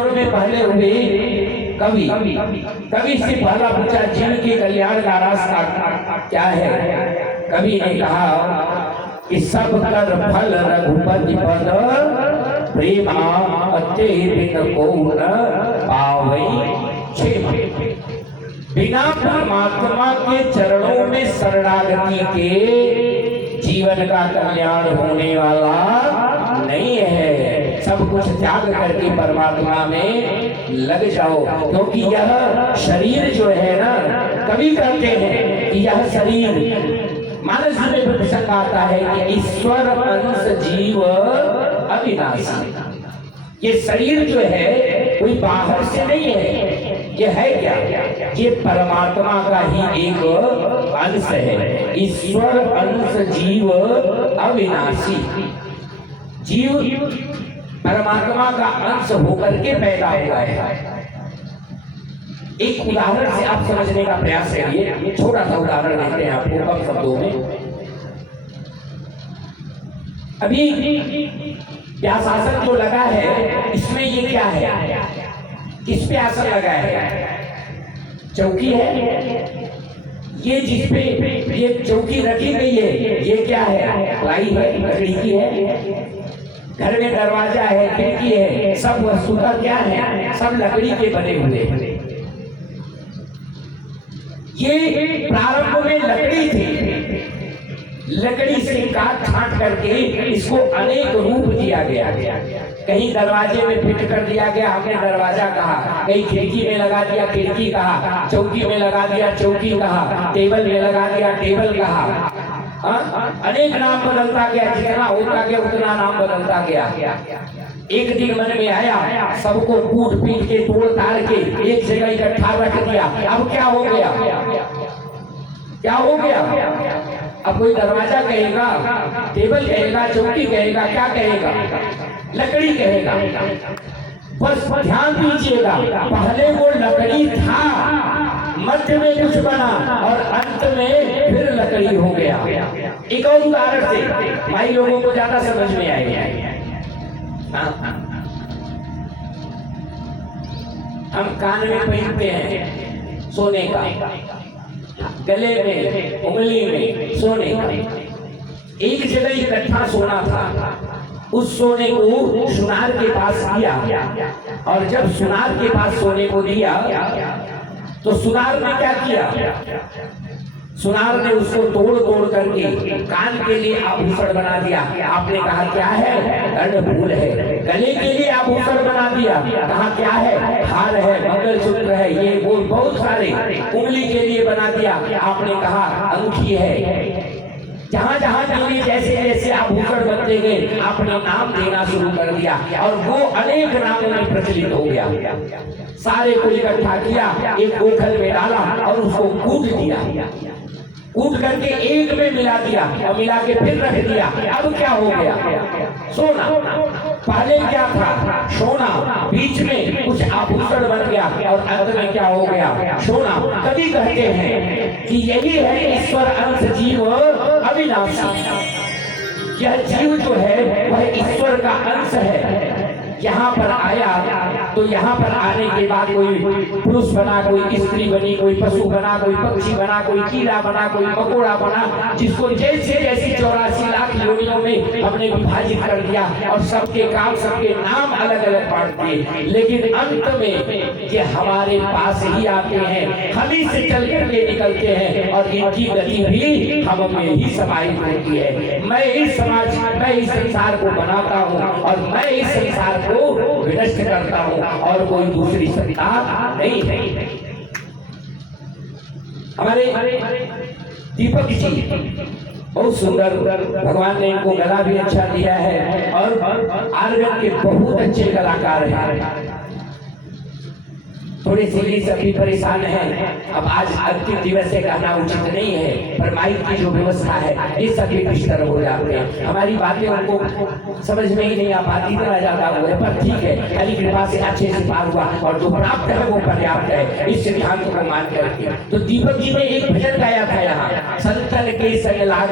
शुरू में पहले हुए कवि कवि से पहला पूछा जीव के कल्याण का रास्ता क्या है। कवि ने कहा कि सब कर फल रघुपति पद प्रेमा अते बिन को न पावै क्षेम। बिना परमात्मा के चरणों में शरणागति के जीवन का कल्याण होने वाला नहीं है। सब कुछ त्याग करके परमात्मा में लग जाओ, क्योंकि यह शरीर जो है ना, कवि कहते हैं कि यह शरीर, मानस में प्रसंग आता है कि ईश्वर अंश जीव अविनाशी। ये शरीर जो है कोई बाहर से नहीं है, ये है क्या, ये परमात्मा का ही एक अंश है। ईश्वर अंश जीव अविनाशी। जीव परमात्मा का अंश होकर के पैदा हुआ है। एक उदाहरण से आप समझने का प्रयास करिए, छोटा सा उदाहरण देते हैं आपको कम शब्दों में। अभी प्यास आसन जो लगा है, इसमें ये क्या है, किस पे आसन लगा है, चौकी है। ये जिस पे ये चौकी रखी गई है, ये क्या है, प्लाई है, लकड़ी की है। घर में दरवाजा है, खिड़की है, सब वस्तुतः क्या है, सब लकड़ी के बने हुए हैं। ये प्रारंभ में लकड़ी थी, लकड़ी से काट छांट करके इसको अनेक रूप दिया गया। कहीं दरवाजे में फिट कर दिया गया, हमने दरवाजा कहा। कहीं खिड़की में लगा दिया, खिड़की कहा। चौकी में लगा दिया, चौकी कहा। टेबल में लगा दिया, टेबल कहा। अनेक नाम बदलता गया, जितना होता गया उतना नाम बदलता गया। एक दिन मन में आया, सबको कूट पीट के तोड़ ताड़ के एक जगह इकट्ठा रख दिया। अब क्या हो गया, क्या हो गया? अब कोई दरवाजा कहेगा, टेबल कहेगा, चौकी कहेगा, क्या कहेगा, लकड़ी कहेगा। बस ध्यान दीजिएगा, पहले वो लकड़ी था, मध्य में कुछ बना और अंत में फिर लकड़ी हो गया। एक और उदाहरण से भाई लोगों को ज्यादा समझ में आएगा। हम कान में पहनते हैं सोने का, गले में, उंगली में सोने का। एक जगह इकट्ठा सोना था, उस सोने को सुनार के पास दिया, और जब सुनार के पास सोने को दिया तो सुनार ने क्या किया, सुनार ने उसको तोड़ तोड़ करके कान के लिए आभूषण बना दिया। आपने कहा क्या है, कर्णफूल है। गले के लिए आभूषण बना दिया, कहा क्या है, हार है, मंगलसूत्र है, ये वो बहुत सारे। उंगली के लिए बना दिया, आपने कहा अंगूठी है। जहां जहां के लिए जैसे जैसे आभूषण बनते गए, आपने नाम देना शुरू कर दिया और वो अनेक नामों में प्रचलित हो गया। सारे को इकट्ठा किया, एक गोखल में डाला और उसको कूट दिया, कूट करके एक में मिला दिया और मिला के फिर रख दिया। अब क्या हो गया, सोना। पहले क्या था, सोना, बीच में कुछ आभूषण बन गया और अंत में क्या हो गया, सोना। कभी कहते हैं कि यही है ईश्वर अंश जीव अविनाशी। यह जीव जो है वह ईश्वर का अंश है। यहाँ पर आया तो यहाँ पर आने के बाद कोई पुरुष बना, कोई स्त्री बनी, कोई पशु बना, कोई पक्षी बना, कोई कीड़ा बना, कोई मकोड़ा बना, जिसको जैसे जैसे 84 लाख योनियों में हमने विभाजित कर दिया और सबके काम, सबके नाम अलग अलग बांट दिए। लेकिन अंत में ये हमारे पास ही आते हैं, हम ही से चल करके निकलते हैं और इनकी गति भी हम में ही समाहित होती है। मैं इस समाज, मैं इस संसार को बनाता हूँ और मैं इस संसार को विनष्ट करता हूँ और कोई दूसरी सत्ता नहीं है। हमारे दीपक जी बहुत सुंदर, भगवान ने इनको गला भी अच्छा दिया है और आर्गन के बहुत अच्छे कलाकार हैं। थोड़े सीरीज अभी परेशान हैं। अब आज अंतिम दिवस से कहना उचित नहीं है, पर माइक की जो व्यवस्था है ये सभी डिस्टर्ब हो जाते हैं। हमारी बातें उनको समझ में ही नहीं आ पाती, इतना ज्यादा हुआ है, पर ठीक है, हरी कृपा से अच्छे से पार हुआ और जो प्राप्त है वो पर्याप्त है, इस सिद्धांत को मान करके। तो दीपक जी ने एक भजन गाया था यहाँ, संतन के संग लाग